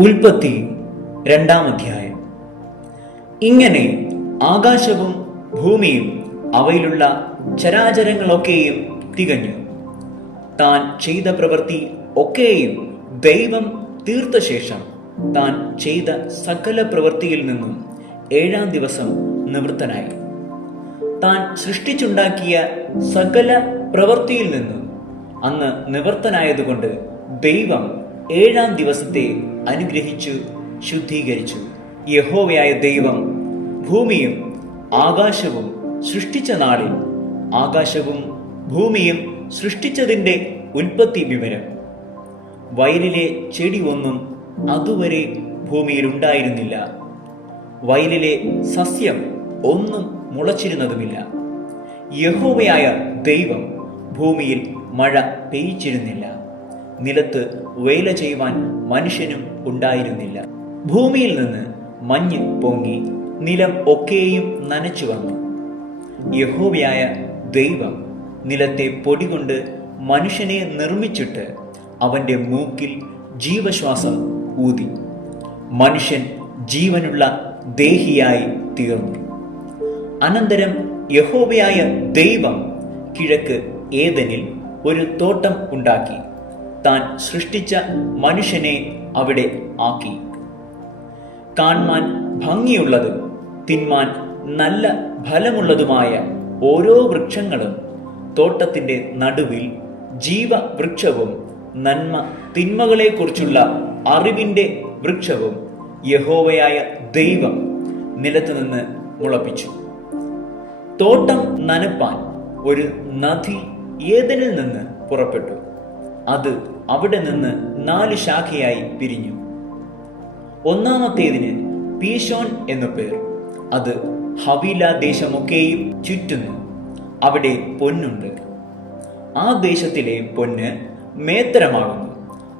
ഉൽപ്പത്തി 2-ാം അധ്യായം. ഇങ്ങനെ ആകാശവും ഭൂമിയും അവയിലുള്ള ചരാചരങ്ങളൊക്കെയും തികഞ്ഞു. താൻ ചെയ്ത പ്രവൃത്തി ഒക്കെയും ദൈവം തീർത്ത ശേഷം താൻ ചെയ്ത സകല പ്രവൃത്തിയിൽ നിന്നും 7-ാം ദിവസം നിവൃത്തനായി. താൻ സൃഷ്ടിച്ചുണ്ടാക്കിയ സകല പ്രവൃത്തിയിൽ നിന്നും അന്ന് നിവൃത്തനായതുകൊണ്ട് ദൈവം 7-ാം ദിവസത്തെ അനുഗ്രഹിച്ചു ശുദ്ധീകരിച്ചു. യഹോവയായ ദൈവം ഭൂമിയും ആകാശവും സൃഷ്ടിച്ച നാളിൽ ആകാശവും ഭൂമിയും സൃഷ്ടിച്ചതിൻ്റെ ഉൽപ്പത്തി വിവരം. വയലിലെ ചെടി ഒന്നും അതുവരെ ഭൂമിയിൽ ഉണ്ടായിരുന്നില്ല, വയലിലെ സസ്യം ഒന്നും മുളച്ചിരുന്നതുമില്ല. യഹോവയായ ദൈവം ഭൂമിയിൽ മഴ പെയ്ച്ചിരുന്നില്ല, നിലത്ത് വേല ചെയ്യുവാൻ മനുഷ്യനും ഉണ്ടായിരുന്നില്ല. ഭൂമിയിൽ നിന്ന് മഞ്ഞ് പൊങ്ങി നിലം ഒക്കെയും നനച്ചു വന്നു. യഹോവയായ ദൈവം നിലത്തെ പൊടി കൊണ്ട് മനുഷ്യനെ നിർമ്മിച്ചിട്ട് അവന്റെ മൂക്കിൽ ജീവശ്വാസം ഊതി. മനുഷ്യൻ ജീവനുള്ള ദേഹിയായി തീർന്നു. അനന്തരം യഹോവയായ ദൈവം കിഴക്ക് ഏദനിൽ ഒരു തോട്ടം ഉണ്ടാക്കി താൻ സൃഷ്ടിച്ച മനുഷ്യനെ അവിടെ ആക്കി. കാൺമാൻ ഭംഗിയുള്ളതും തിന്മാൻ നല്ല ഫലമുള്ളതുമായ ഓരോ വൃക്ഷങ്ങളും തോട്ടത്തിന്റെ നടുവിൽ ജീവവൃക്ഷവും നന്മ തിന്മകളെക്കുറിച്ചുള്ള അറിവിന്റെ വൃക്ഷവും യഹോവയായ ദൈവം നിലത്തുനിന്ന് മുളപ്പിച്ചു. തോട്ടം നനപ്പാൻ ഒരു നദി ഏദനിൽ നിന്ന് പുറപ്പെട്ടു. അത് അവിടെ നിന്ന് 4 ശാഖയായി പിരിഞ്ഞു. ഒന്നാമത്തേതിന് പീശോൻ എന്നു പേർ. അത് ഹവീല ദേശമൊക്കെയും ചുറ്റുന്നു. അവിടെ പൊന്നുണ്ട്. ആ ദേശത്തിലെ പൊന്ന് മേത്തരമാകുന്നു.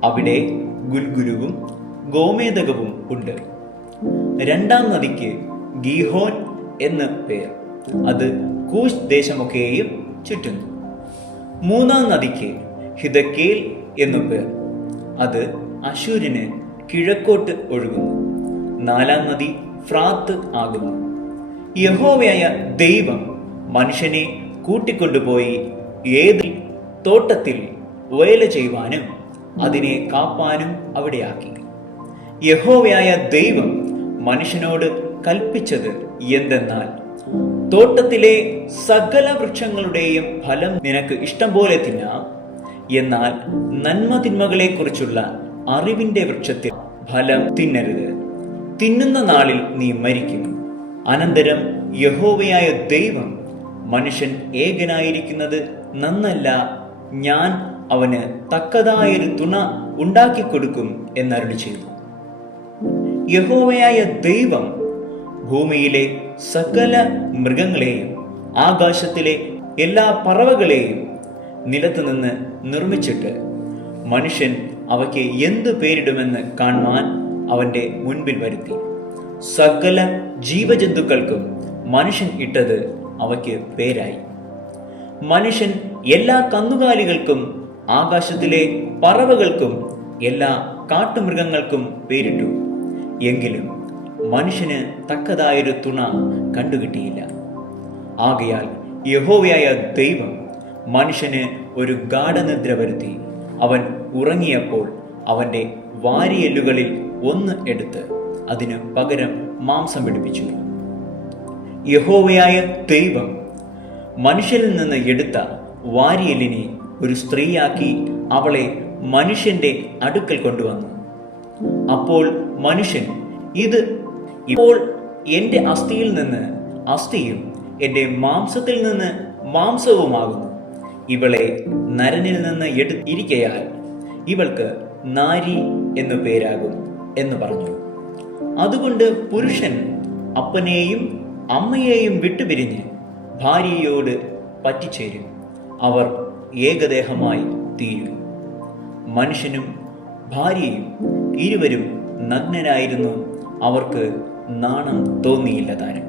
അവിടെ ഗുൽഗുലുവും ഗോമേതകവും ഉണ്ട്. 2-ാം നദിക്ക് ഗീഹോൻ എന്ന് പേർ. അത് കൂശ് ദേശമൊക്കെയും ചുറ്റുന്നു. 3-ാം നദിക്ക് ഹിദക്കേൽ എന്നു പേർ. അത് അശൂരിന് കിഴക്കോട്ട് ഒഴുകുന്നു. 4-ാം നദി ഫ്രാത്ത് ആകുന്നു. യഹോവയായ ദൈവം മനുഷ്യനെ കൂട്ടിക്കൊണ്ടുപോയി ഏതിൽ തോട്ടത്തിൽ വേല ചെയ്യുവാനും അതിനെ കാപ്പാനും അവിടെയാക്കി. യഹോവയായ ദൈവം മനുഷ്യനോട് കൽപ്പിച്ചത് എന്തെന്നാൽ, തോട്ടത്തിലെ സകല വൃക്ഷങ്ങളുടെയും ഫലം നിനക്ക് ഇഷ്ടം പോലെ തിന്നാം, എന്നാൽ നന്മ തിന്മകളെ കുറിച്ചുള്ള അറിവിന്റെ വൃക്ഷത്തിൽ ഫലം തിന്നരുത്. തിന്നുന്ന നാളിൽ നീ മരിക്കും. അനന്തരം യഹോവയായ ദൈവം, മനുഷ്യൻ ഏകനായിരിക്കുന്നത് നന്നല്ല, ഞാൻ അവന് തക്കതായൊരു തുണ ഉണ്ടാക്കിക്കൊടുക്കും എന്നരുളി ചെയ്തു. യഹോവയായ ദൈവം ഭൂമിയിലെ സകല മൃഗങ്ങളെയും ആകാശത്തിലെ എല്ലാ പറവകളെയും നിലത്തുനിന്ന് നിർമ്മിച്ചിട്ട് മനുഷ്യൻ അവയ്ക്ക് എന്തു പേരിടുമെന്ന് കാണുവാൻ അവന്റെ മുൻപിൽ വരുത്തി. സകല ജീവജന്തുക്കൾക്കും മനുഷ്യൻ ഇട്ടത് അവയ്ക്ക് പേരായി. മനുഷ്യൻ എല്ലാ കന്നുകാലികൾക്കും ആകാശത്തിലെ പറവകൾക്കും എല്ലാ കാട്ടുമൃഗങ്ങൾക്കും പേരിട്ടു. എങ്കിലും മനുഷ്യന് തക്കതായൊരു തുണ കണ്ടുകിട്ടിയില്ല. ആകയാൽ യഹോവയായ ദൈവം മനുഷ്യന് ഒരു ഗാഢനിദ്ര വരുത്തി. അവൻ ഉറങ്ങിയപ്പോൾ അവന്റെ വാരിയെല്ലുകളിൽ ഒന്ന് എടുത്ത് അതിന് പകരം മാംസം പിടിപ്പിച്ചു. യഹോവയായ ദൈവം മനുഷ്യനിൽ നിന്ന് എടുത്ത വാരിയെല്ലിനെ ഒരു സ്ത്രീയാക്കി അവളെ മനുഷ്യന്റെ അടുക്കൽ കൊണ്ടുവന്നു. അപ്പോൾ മനുഷ്യൻ, ഇത് ഇപ്പോൾ എന്റെ അസ്ഥിയിൽ നിന്ന് അസ്ഥിയും എന്റെ മാംസത്തിൽ നിന്ന് മാംസവുമാകുന്നു. ഇവളെ നരനിൽ നിന്ന് എടുത്തിരിക്കയാൽ ഇവൾക്ക് നാരി എന്നു പേരാകും എന്ന് പറഞ്ഞു. അതുകൊണ്ട് പുരുഷൻ അപ്പനെയും അമ്മയെയും വിട്ടുപിരിഞ്ഞ് ഭാര്യയോട് പറ്റിച്ചേരും, അവർ ഏകദേഹമായി തീരും. മനുഷ്യനും ഭാര്യയും ഇരുവരും നഗ്നരായിരുന്നു, അവർക്ക് നാണം തോന്നിയില്ല താനും.